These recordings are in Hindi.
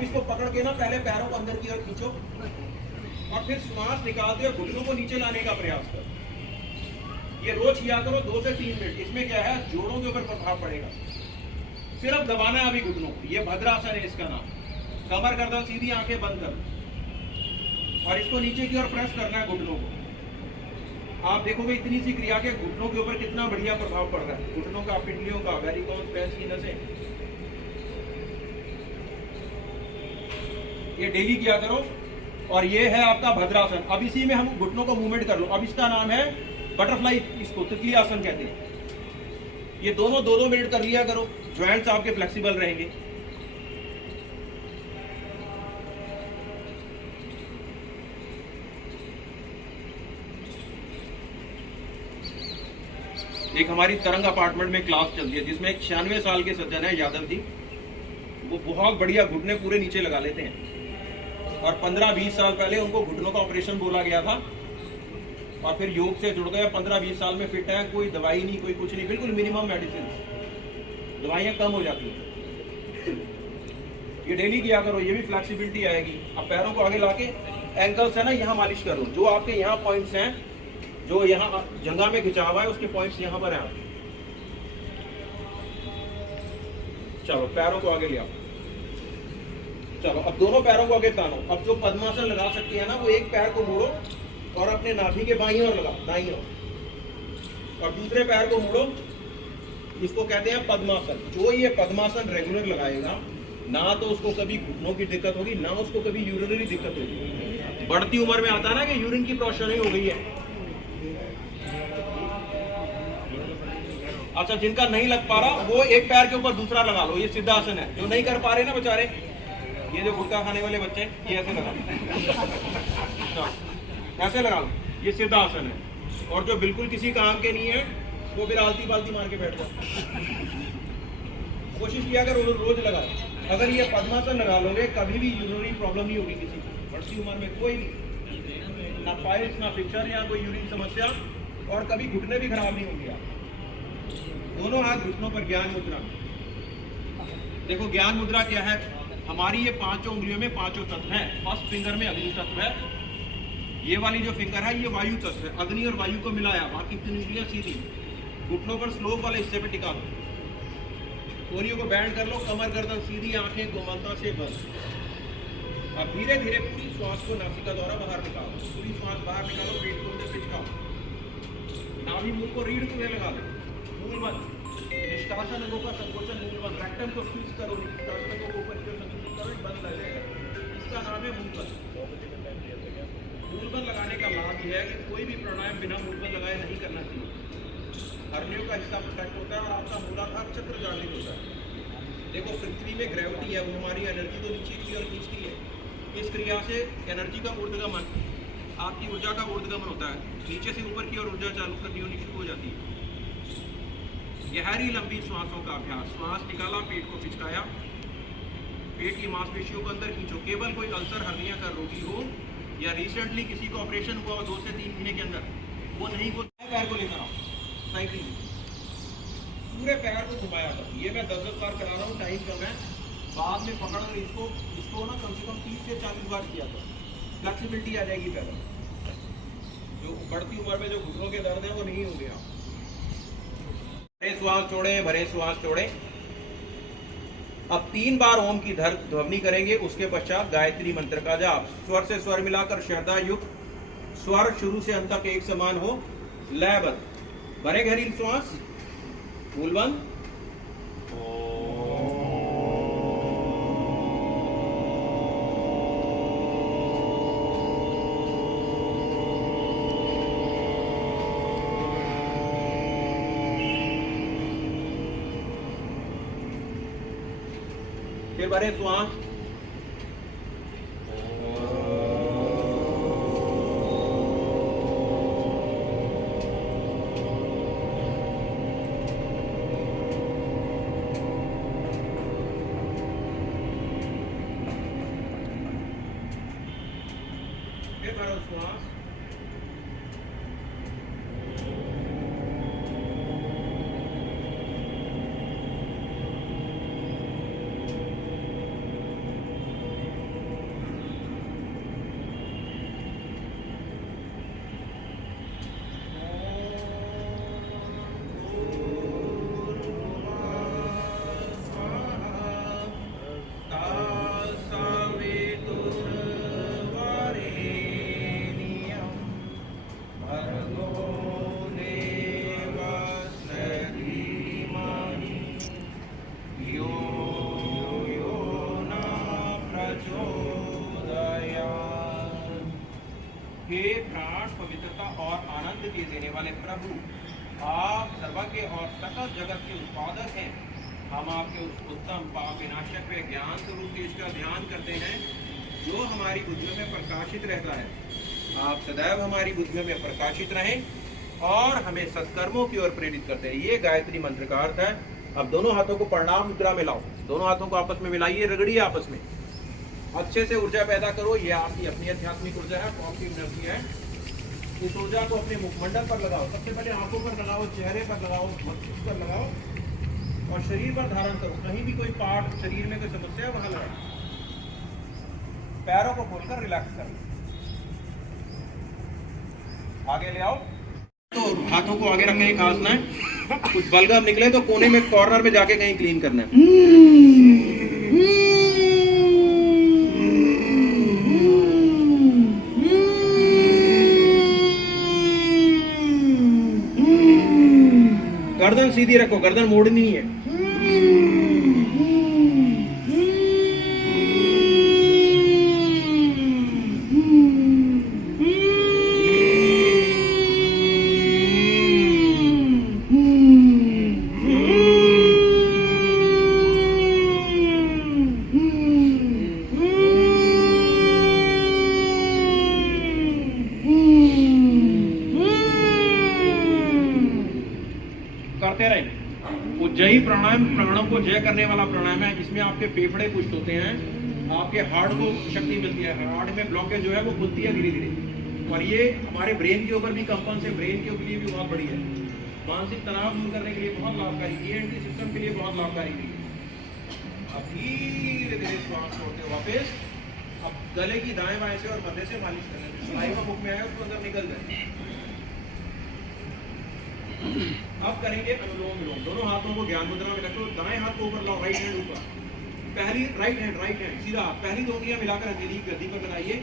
अब इसको पकड़ के ना पहले पैरों को अंदर की ओर खींचो और फिर श्वास निकालते हुए घुटनों को नीचे लाने का प्रयास करो। ये रोज किया करो 2 से 3 मिनट। इसमें क्या है, जोड़ों के ऊपर प्रभाव पड़ेगा। सिर्फ दबाना है अभी घुटनों को। ये भद्रासन है इसका नाम। कमर गर्दन सीधी, आंखें बंद कर और इसको नीचे की ओर प्रेस करना है घुटनों को। आप देखोगे इतनी सी क्रिया के घुटनों के ऊपर कितना बढ़िया प्रभाव पड़ रहा है। घुटनों का, पिंडलियों का, वेरिकोस वेन्स की नसें। ये डेली किया करो। और ये है आपका भद्रासन। अब इसी में हम घुटनों को मूवमेंट कर लो। अब इसका नाम है बटरफ्लाई, इसको तितली आसन कहते हैं। ये दोनों 2-2 मिनट कर लिया करो। ज्वाइंट्स आपके फ्लेक्सिबल रहेंगे। एक हमारी तरंग अपार्टमेंट में क्लास चलती है जिसमें एक 96 साल के सज्जन है, यादव जी। वो बहुत बढ़िया घुटने पूरे नीचे लगा लेते हैं। और 15-20 साल पहले उनको घुटनों का ऑपरेशन बोला गया था और फिर योग से जुड़ गए। 15-20 साल में फिट है। कोई दवाई नहीं, कोई कुछ नहीं, बिल्कुल मिनिमम मेडिसिन। दवाइयाँ कम हो जाती हैं। ये डेली किया करो, ये भी फ्लेक्सिबिलिटी आएगी। अब पैरों को आगे लाके एंकल्स है ना, यहाँ मालिश करो। जो आपके यहाँ पॉइंट्स हैं, जो यहाँ जंघा में खिंचा हुआ है, उसके पॉइंट्स यहाँ पर हैं। चलो पैरों को आगे ले आओ। चलो अब दोनों पैरों को आगे तानो। अब जो पद्मासन लगा सकते हैं ना, वो एक पैर को मोड़ो और अपने नाभि के बाईं ओर लगाओ, दाईं ओर। और दूसरे पैर को मोड़ो। इसको कहते हैं पद्मासन। जो ये पद्मासन रेगुलर लगाएगा ना, तो उसको कभी घुटनों की दिक्कत होगी, ना उसको कभी यूरिनरी दिक्कत होगी। बढ़ती उम्र में आता है ना कि यूरिन की प्रोशनिंग हो गई है। अच्छा, जिनका नहीं लग पा रहा वो एक पैर के ऊपर दूसरा लगा लो। ये सिद्धासन है। जो नहीं कर पा रहे ना बेचारे, ये जो गुटखा खाने वाले बच्चे, ये ऐसे लगा लो, ऐसे लगा लो। ये सिद्धासन है। और जो बिल्कुल किसी काम के नहीं है, वो फिर आलती बाल्टी मार के बैठ जाओ। कोशिश किया अगर रोज लगाओ। अगर ये पद्मासन लगा लोगे, कभी भी यूरिनरी प्रॉब्लम नहीं होगी किसी को। बढ़ती उम्र में कोई नहीं, ना पाइल्स, ना फिक्चर या कोई यूरिन समस्या, और कभी घुटने भी खराब नहीं होंगे। आप दोनों हाथ घुटनों पर। ज्ञान मुद्रा। देखो ज्ञान मुद्रा क्या है। हमारी ये 5 उंगलियों में 5 तत्व हैं। फर्स्ट फिंगर में अग्नि तत्व है। ये वाली जो फिंगर है, ये वायु तत्व है। अग्नि और वायु को मिलाया, बाकी 3 उंगलियां सीधी। घुटनों पर स्लोप वाले हिस्से पे टिका दो। कोहनियों को बैंड कर लो। कमर गर्दन सीधी, आंखें कोमलता से बंद। अब धीरे धीरे पूरी श्वास को नासिका द्वारा बाहर निकालो। पूरी श्वास बाहर निकालो। पेट को अंदर खिंचाओ। नाभि मूल को रीढ़ को लगा दो। मूल बंद। निष्कासन अंगों का संकोचन, मूल बंद। रेक्टम को स्क्वीज करो। निष्कासन अंगों को ऊपर की ओर संकोचन करो, बंद लगेगा। इसका नाम है मूल बंद। मूल बंद लगाने का लाभ यह है कि कोई भी प्राणायाम बिना मूल बंद लगाए नहीं करना चाहिए। हर्नियों का हिस्सा प्रोटेक्ट होता है और आपका मूलाधार चक्र जागृत होता है। देखो पृथ्वी में ग्रेविटी है, वो हमारी एनर्जी को नीचे की ओर खींचती है। इस क्रिया से एनर्जी का ऊर्ध्वगमन, आपकी ऊर्जा का ऊर्ध्वगमन होता है। नीचे से ऊपर की ओर ऊर्जा चालू करनी होनी शुरू हो जाती है। गहरी लंबी श्वासों का अभ्यास। श्वास निकाला, पेट को खिंचकाया, पेट की मांसपेशियों को अंदर खींचो। केवल कोई अल्सर, हर्निया का रोगी हो या रिसेंटली किसी को ऑपरेशन हुआ हो 2 से 3 महीने के अंदर, वो नहीं हो। पैर को लेकर आओ साइकिल, पूरे पैर को घुमाया करो। ये मैं 10-10 बार करा रहा हूँ, टाइम कम है। बाद में पकड़ कर इसको ना कम से कम 30 से 40 बार किया करो। फ्लेक्सिबिलिटी आ जाएगी पैरों में। जो बढ़ती उम्र में जो घुटनों के दर्द है वो नहीं होंगे। आप भरे श्वास छोड़े, भरे श्वास छोड़े। अब 3 बार ओम की ध्वनि करेंगे। उसके पश्चात गायत्री मंत्र का जाप। स्वर से स्वर मिलाकर श्रद्धा युक्त स्वर शुरू से अंत तक एक समान हो, लयबद्ध। भरे गहरी श्वास, मूल बंद। फिर भरे श्वास, फिर भरो श्वास, हे प्राण पवित्रता और आनंद के देने वाले प्रभु, आप सर्वज्ञ और सकल जगत के उत्पादक हैं। हम आपके उस उत्तम पाप विनाशक व ज्ञान स्वरूप देश का ध्यान करते हैं जो हमारी बुद्धियों में प्रकाशित रहता है। आप सदैव हमारी बुद्धियों में प्रकाशित रहें और हमें सत्कर्मों की ओर प्रेरित करते हैं। ये गायत्री मंत्र का अर्थ है। अब दोनों हाथों को प्रणाम मुद्रा में लाओ, दोनों हाथों को आपस में मिलाइए, रगड़िए आपस में, अच्छे से ऊर्जा पैदा करो। ये आपकी अपनी आध्यात्मिक ऊर्जा है, पॉजिटिव एनर्जी है। इस ऊर्जा को अपने मुखमंडल पर लगाओ, सबसे पहले आंखों पर लगाओ, चेहरे पर लगाओ, मस्तिष्क पर लगाओ और शरीर पर धारण करो। कहीं भी कोई पार्ट शरीर में कोई समस्या है वहां लगाओ। पैरों को खोलकर रिलैक्स कर लो, आगे ले आओ। तो हाथों को आगे रखने का आसना है। कुछ बलगम निकले तो कोने में कॉर्नर में जाके कहीं क्लीन करना है। गर्दन सीधी रखो, गर्दन मोड़नी है। करते रहे। उज्जयी प्राणायाम प्राणों को जय करने वाला प्राणायाम है। इसमें आपके फेफड़े पुष्ट होते हैं, आपके हार्ट को शक्ति मिलती है, हार्ट में ब्लॉकेज जो है वो खुलती है धीरे धीरे। और ये हमारे ब्रेन के ऊपर भी कंपन से ब्रेन के लिए भी बहुत बढ़िया है। मानसिक तनाव दूर करने के लिए बहुत लाभकारी, ENT सिस्टम के लिए बहुत लाभकारी है। अब धीरे धीरे श्वास छोड़ते हो वापस। अब गले की दाएं बाएं से और मध्य से मालिश करना है। सलाइवा मुख में आए उसको अंदर निकल जाए। अब करेंगे अनुलोम विलोम। दोनों हाथों को ज्ञान मुद्रा में रखो, दाएं हाथ को ऊपर लाओ, राइट हैंड ऊपर। पहली राइट हैंड सीधा, पहली दो उंगलियां मिलाकर हथेली गद्दी पर लगाइए।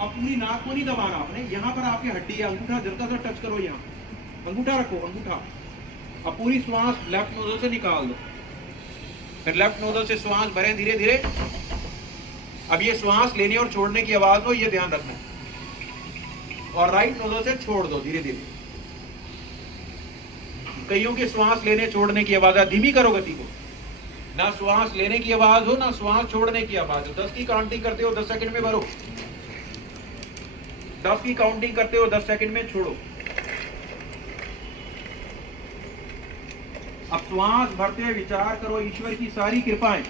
अब पूरी नाक को नहीं दबाना आपने, यहाँ पर आपकी हड्डी है, अंगूठा जल्दा सा टच करो, यहाँ अंगूठा रखो, अंगूठा। अब पूरी श्वास लेफ्ट नोजल से निकाल दो, फिर लेफ्ट नोजल से श्वास भरें धीरे धीरे। अब ये श्वास लेने और छोड़ने की आवाज हो, ये ध्यान रखना है। और राइट नोजल से छोड़ दो धीरे धीरे। कईयों की श्वास लेने छोड़ने की आवाज है, धीमी करो गति को। ना श्वास लेने की आवाज हो ना श्वास छोड़ने की आवाज हो। 10 की काउंटिंग करते हो 10 सेकंड में भरो, 10 की काउंटिंग करते हो 10 सेकंड में छोड़ो। अब श्वास भरते हुए विचार करो, ईश्वर की सारी कृपाएं,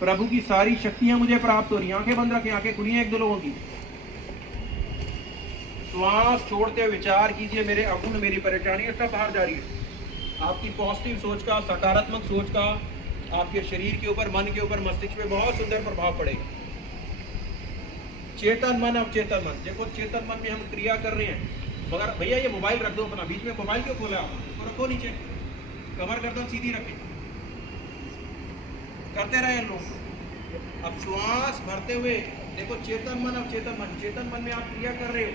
प्रभु की सारी शक्तियां मुझे प्राप्त हो रही। आंखें बंद रखें, आंखें खुली हैं एक दो लोगों की। श्वास छोड़ते हुए विचार कीजिए, मेरे अवगुण, मेरी परेशानियां सब बाहर जा रही है। आपकी पॉजिटिव सोच का, सकारात्मक सोच का आपके शरीर के ऊपर, मन के ऊपर, मस्तिष्क पे बहुत सुंदर प्रभाव पड़ेगा। चेतन मन, अब चेतन मन देखो, चेतन मन में हम क्रिया कर रहे हैं। मगर भैया ये मोबाइल रख दो अपना, बीच में मोबाइल क्यों खोला आप? तो रखो नीचे, कमर गर्दन सीधी रखें, करते रहे लोग। अब श्वास भरते हुए देखो, चेतन मन, अब चेतन मन। चेतन मन में आप क्रिया कर रहे हो,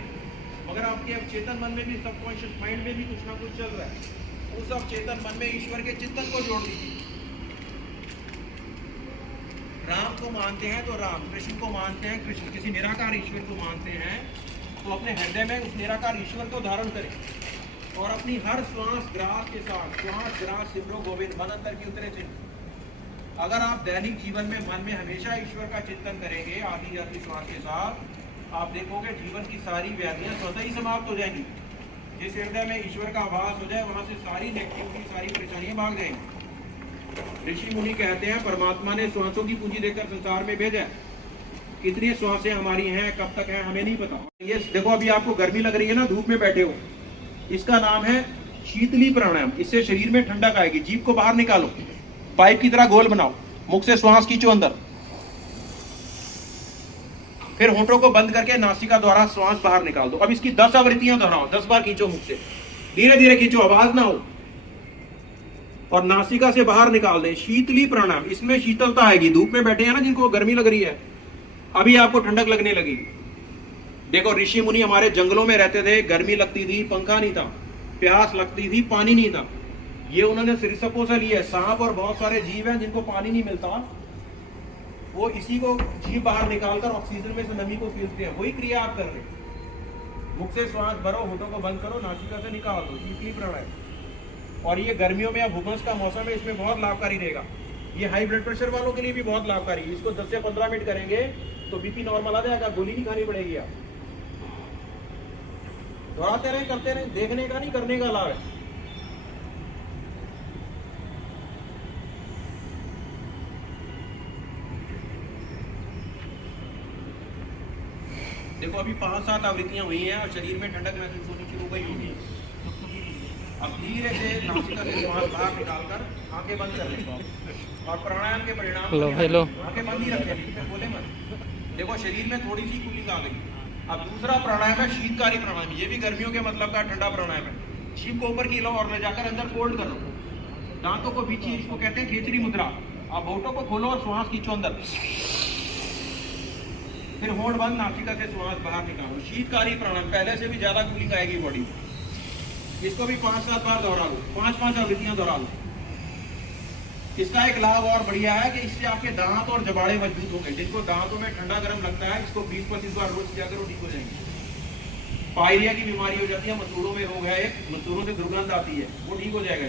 मगर आपके अब चेतन मन में भी, सबकॉन्शियस माइंड में भी कुछ ना कुछ चल रहा है। उस अब चेतन मन में ईश्वर के चिंतन को जोड़ दीजिए। राम को मानते हैं तो राम, कृष्ण को मानते हैं कृष्ण, किसी निराकार ईश्वर को मानते हैं तो अपने हृदय में उस निराकार ईश्वर को धारण करें और अपनी हर श्वास ग्रास के साथ, श्वास ग्रास सिमरो गोविंद, मन अंतर की उतरे चिन्ह। अगर आप दैनिक जीवन में मन में हमेशा ईश्वर का चिंतन करेंगे आधी जाती श्वास के साथ, आप देखोगे जीवन की सारी व्याधियां स्वतः ही समाप्त हो जाएंगी। जिस हृदय में ईश्वर का आवास हो जाए वहां से सारी नेगेटिविटी, सारी परेशानियां भाग जाएंगी। ऋषि मुनि कहते हैं परमात्मा ने श्वासों की पूंजी देकर संसार में भेजा है। कितनी श्वासें हमारी हैं, कब तक हैं, हमें नहीं पता। ये देखो, अभी आपको गर्मी लग रही है ना, धूप में बैठे हो, इसका नाम है शीतली प्राणायाम। इससे शरीर में ठंडक आएगी। जीभ को बाहर निकालो, पाइप की तरह गोल बनाओ, मुख से श्वास खींचो अंदर, फिर होठों को बंद करके नासिका द्वारा श्वास बाहर निकाल दो। अब इसकी 10 आवृत्तियां दोहराओ, 10 बार खींचो मुख से, धीरे धीरे खींचो, आवाज ना हो, और नासिका से बाहर निकाल दें। शीतली प्राणायाम, इसमें शीतलता आएगी। धूप में बैठे हैं ना, जिनको गर्मी लग रही है, अभी आपको ठंडक लगने लगेगी। देखो, ऋषि मुनि हमारे जंगलों में रहते थे, गर्मी लगती थी, पंखा नहीं था, प्यास लगती थी, पानी नहीं था। ये उन्होंने सिरसकों से लिया। सांप और बहुत सारे जीव हैं जिनको पानी नहीं मिलता, वो इसी को जीभ बाहर निकालकर ऑक्सीजन में से नमी को खींचते हैं। वही क्रिया आप कर रहे हैं। मुख से श्वास भरो, होठों को बंद करो, नासिका से निकाल दो। शीतली प्राणायाम। और ये गर्मियों में या भूकंप का मौसम है, इसमें बहुत लाभकारी रहेगा। ये हाई ब्लड प्रेशर वालों के लिए भी बहुत लाभकारी है। इसको 10 से 15 मिनट करेंगे तो बीपी नॉर्मल आ जाएगा, गोली नहीं खानी पड़ेगी। आप दोहराते रहे, करते रहे, देखने का नहीं करने का लाभ है। देखो अभी 5-7 आवृत्तियां हुई हैं और शरीर में ठंडक महसूस होनी शुरू हो गई होगी। अब धीरे से नासिका से श्वास बाहर निकालकर आंखें बंद कर लेंगे और प्राणायाम के परिणाम आंखें बंद ही रखें, बोले मत। देखो शरीर में थोड़ी सी कूलिंग आ गई। अब दूसरा प्राणायाम है शीतकारी प्राणायाम। ये भी गर्मियों के मतलब का ठंडा प्राणायाम है। शीत को ऊपर की लो और ले जाकर अंदर फोल्ड कर लो, दांतों को बीच, इसको कहते हैं खेचरी मुद्रा। अब होठों को खोलो और श्वास खींचो अंदर, फिर होठ बंद, नासिका से श्वास बाहर निकालो। शीतकारी प्राणायाम, पहले से भी ज्यादा कूलिंग आएगी बॉडी में। इसको भी 5-7 बार दोहरा लो, 5-5 आवृत्तियां दोहरा लो। इसका एक लाभ और बढ़िया है कि इससे आपके दांत और जबाड़े मजबूत हो गए। जिनको दांतों में ठंडा गर्म लगता है, इसको 20-25 बार रोज किया करो, ठीक हो जाएंगे। पायरिया की बीमारी हो जाती है, मसूड़ों में रोग है, एक मसूड़ों से दुर्गंध आती है, वो ठीक हो जाएगा।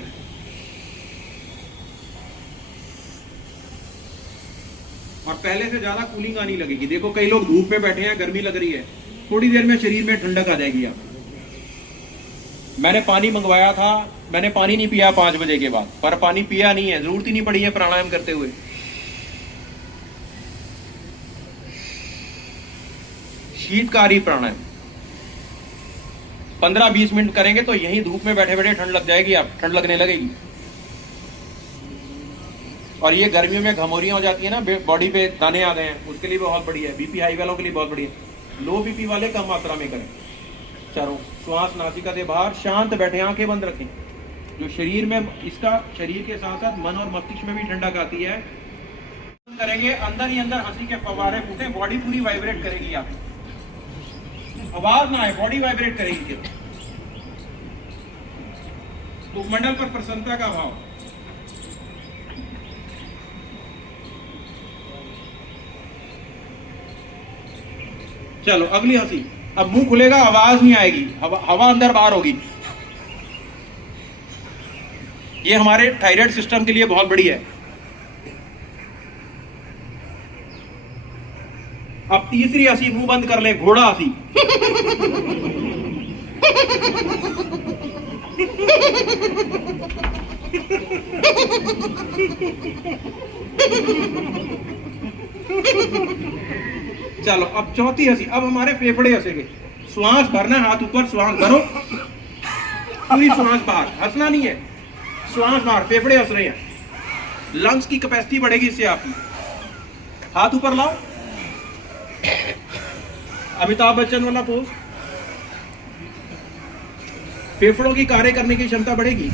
और पहले से ज्यादा कूलिंग आनी लगेगी। देखो कई लोग धूप में बैठे हैं, गर्मी लग रही है, थोड़ी देर में शरीर में ठंडक आ जाएगी। आप मैंने पानी मंगवाया था, मैंने पानी नहीं पिया 5 बजे के बाद, पर पानी पिया नहीं है, जरूरत ही नहीं पड़ी है प्राणायाम करते हुए। शीतकारी प्राणायाम 15-20 मिनट करेंगे तो यही धूप में बैठे बैठे ठंड लग जाएगी, आप ठंड लगने लगेगी। और ये गर्मियों में घमौरियां हो जाती है ना, बॉडी पे दाने आ गए हैं, उसके लिए बहुत बढ़िया है। बीपी हाई वालों के लिए बहुत बढ़िया है। लो बीपी वाले कम मात्रा में करें। चारों श्वास नासिका से बाहर, शांत बैठे, आंखें बंद रखें। जो शरीर में, इसका शरीर के साथ साथ मन और मस्तिष्क में भी ठंडक आती है। करेंगे अंदर ही अंदर हंसी के फव्वारे फूटे, बॉडी पूरी वाइब्रेट करेगी। आप आवाज ना आए, बॉडी वाइब्रेट करेगी। मुखमंडल पर प्रसन्नता का भाव। चलो अगली हंसी। अब मुंह खुलेगा, आवाज नहीं आएगी, हवा अंदर बाहर होगी। ये हमारे थायराइड सिस्टम के लिए बहुत बढ़िया है। अब तीसरी हंसी, मुंह बंद कर ले, घोड़ा हंसी। चलो अब चौथी हंसी। अब हमारे फेफड़े हंसेंगे। श्वास भरना, हाथ ऊपर, श्वास भरो, पूरी श्वास बाहर, हंसना नहीं है, श्वास बाहर, फेफड़े हंस रहे हैं। लंग्स की कैपेसिटी बढ़ेगी इससे आपकी। हाथ ऊपर लाओ, अमिताभ बच्चन वाला पोज। फेफड़ों की कार्य करने की क्षमता बढ़ेगी।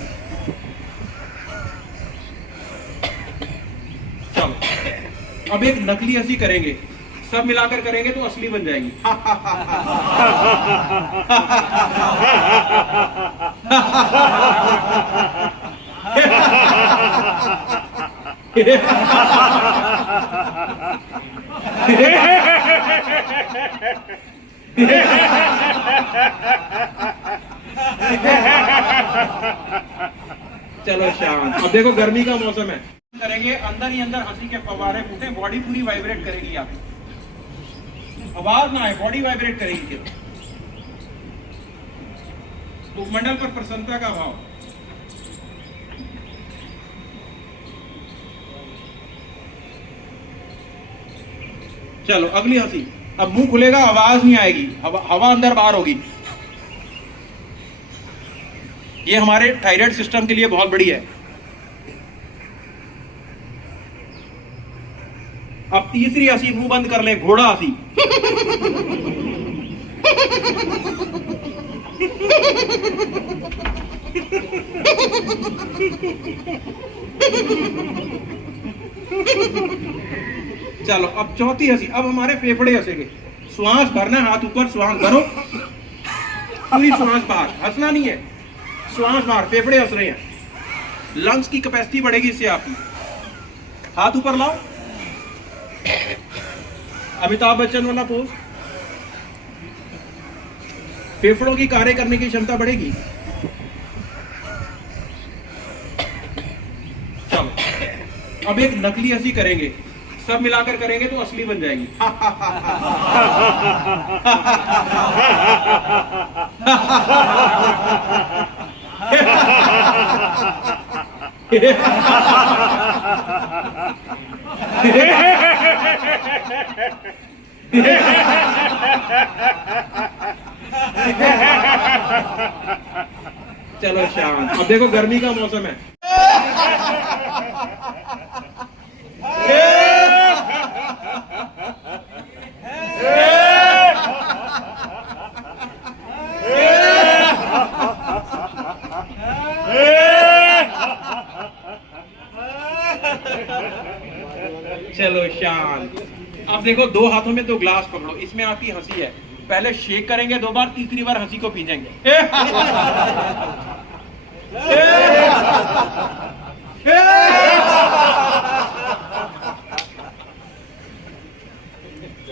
चलो अब एक नकली हंसी करेंगे, सब मिलाकर करेंगे तो असली बन जाएगी। चलो शांत। अब देखो गर्मी का मौसम है, करेंगे अंदर ही अंदर हंसी के फव्वारे फूटे, बॉडी पूरी वाइब्रेट करेगी। आप आवाज ना आए, बॉडी वाइब्रेट करेगी। मुखमंडल पर प्रसन्नता का भाव। चलो अगली हंसी। अब मुंह खुलेगा, आवाज नहीं आएगी, हवा अंदर बाहर होगी। ये हमारे थायराइड सिस्टम के लिए बहुत बढ़िया है। अब तीसरी हंसी, मुंह बंद कर ले, घोड़ा हंसी। चलो अब चौथी हंसी। अब हमारे फेफड़े हंसेंगे। श्वास भरना, हाथ ऊपर, श्वास भरो, पूरी श्वास बाहर, हंसना नहीं है, श्वास बाहर, फेफड़े हंस रहे हैं। लंग्स की कैपेसिटी बढ़ेगी इससे आपकी। हाथ ऊपर लाओ, अमिताभ बच्चन वाला पोज। फेफड़ों की कार्य करने की क्षमता बढ़ेगी। चलो अब एक नकली हंसी करेंगे, सब मिलाकर करेंगे तो असली बन जाएगी। चलो शांत। अब देखो गर्मी का मौसम है, चलो शांत। अब देखो दो हाथों में दो ग्लास पकड़ो, इसमें आपकी हंसी है, पहले शेक करेंगे 2 बार, तीसरी बार हंसी को पीजेंगे।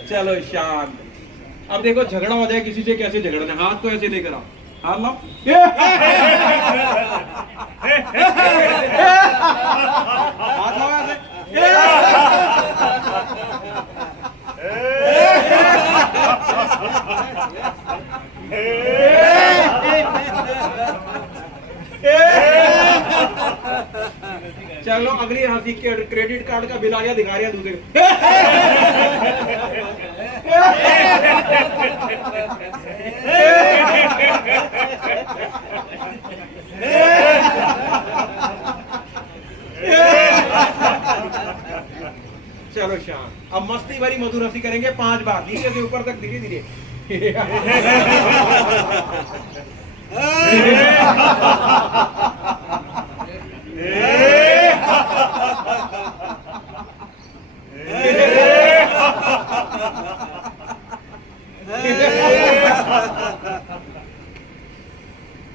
चलो शांत। अब देखो झगड़ा हो जाए किसी से, कैसे झगड़ना है, हाथ को ऐसे लेकर आओ, हाथ लाओ, हाथ लाओ ऐसे। चलो अगली हंसी, क्रेडिट कार्ड का बिल आ गया, दिखा रहे हैं दूसरे। चलो शांत। अब मस्ती भरी मधुर हंसी करेंगे 5 बार, नीचे से ऊपर तक, धीरे धीरे।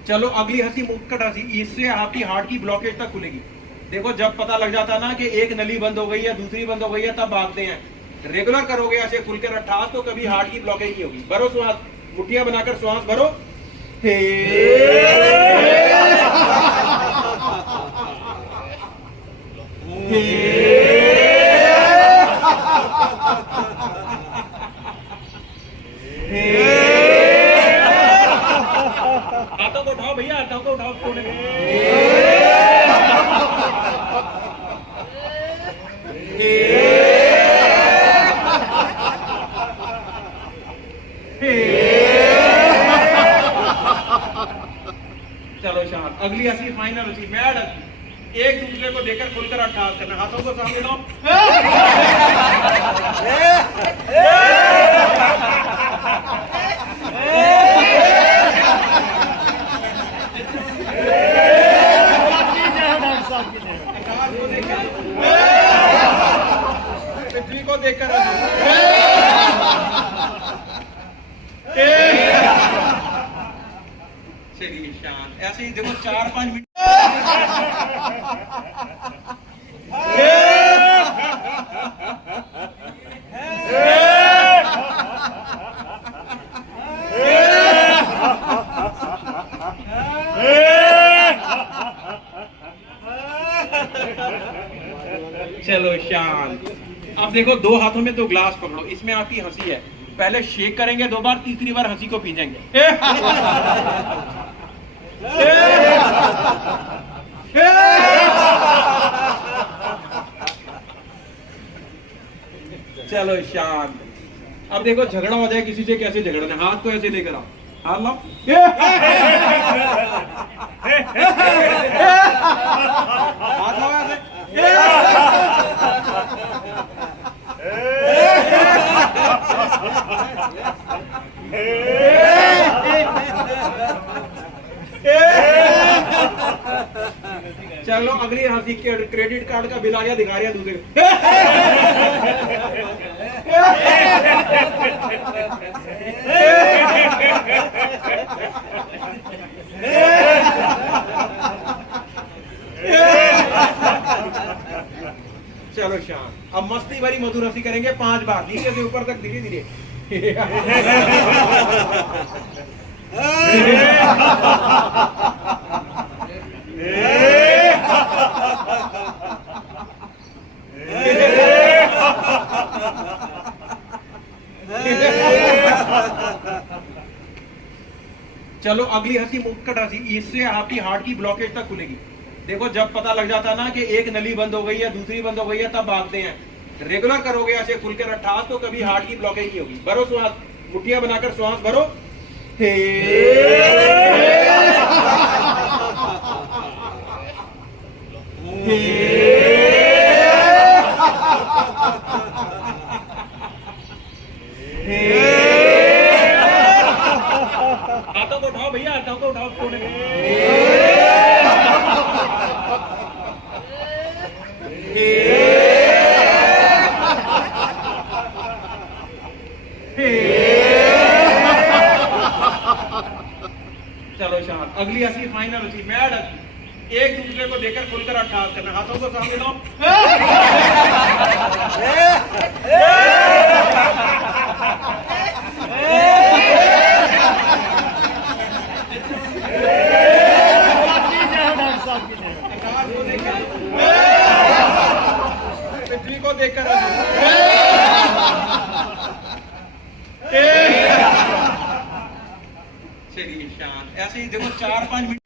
चलो अगली हंसी मुक्कट हंसी, इससे आपकी हार्ट की ब्लॉकेज तक खुलेगी। देखो जब पता लग जाता ना कि एक नली बंद हो गई है, दूसरी बंद हो गई है, तब भागते हैं। रेगुलर करोगे ऐसे खुलकर अट्ठास, तो कभी हार्ट की ब्लॉकेज नहीं होगी। भरो श्वास, मुट्ठियां बनाकर श्वास भरो। हाथों को उठाओ भैया, हाथों को उठाओ। चलो शांत। अगली हंसी फाइनल हंसी, मैड हंसी, एक दूसरे को देखकर खुलकर अट्ठास करना, हाथों को सामने लाओ। पृथ्वी को देखकर चलिए शांत। ऐसे ही देखो 4-5 मिनट। चलो शांत। अब देखो दो हाथों में दो ग्लास पकड़ो, इसमें आपकी हंसी है, पहले शेक करेंगे 2 बार, तीसरी बार हंसी को पीजेंगे। चलो शांत। अब देखो झगड़ा हो जाए किसी से, कैसे झगड़ना है, हाथ को ऐसे लेकर आओ, हाथ लाओ। हाथ लाओ ऐसे। चलो अगली हंसी, क्रेडिट कार्ड का बिल आ गया, दिखा रहे हैं दूसरे। चलो शांत। अब मस्ती भरी मधुर हंसी करेंगे 5 बार, नीचे से ऊपर तक, धीरे धीरे। चलो अगली हंसी मुक्कट हंसी, इससे आपकी हार्ट की ब्लॉकेज तक खुलेगी। देखो जब पता लग जाता ना कि एक नली बंद हो गई है, दूसरी बंद हो गई है, तब भागते हैं। रेगुलर करोगे ऐसे खुल के अट्ठास तो कभी हार्ट की ब्लॉकेज नहीं होगी। भरो श्वास, मुठ्ठियां बनाकर श्वास भरो। हे हाथों को उठाओ भैया, हाथों को उठाओ। चलो शांत। अगली हंसी फाइनल हंसी, मैड हंसी। एक दूसरे को देखकर खुलकर अट्ठास करना। हाथों को सामने लो। पृथ्वी को देखकर चलिए शांत। ऐसे ही देखो 4-5 मिनट।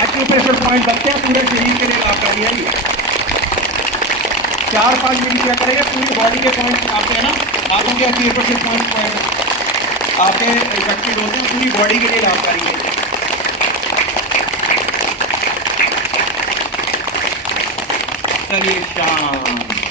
एक्यूप्रेशर पॉइंट बनते हैं, पूरे शरीर के लिए लाभकारी है ये। 4-5 मिनट क्या करेंगे, पूरी बॉडी के पॉइंट आते हैं ना, हाथों के एक्यूप्रेशर पॉइंट आपके इफेक्टेड होते हैं, पूरी बॉडी के लिए लाभकारी है। चलिए शांत।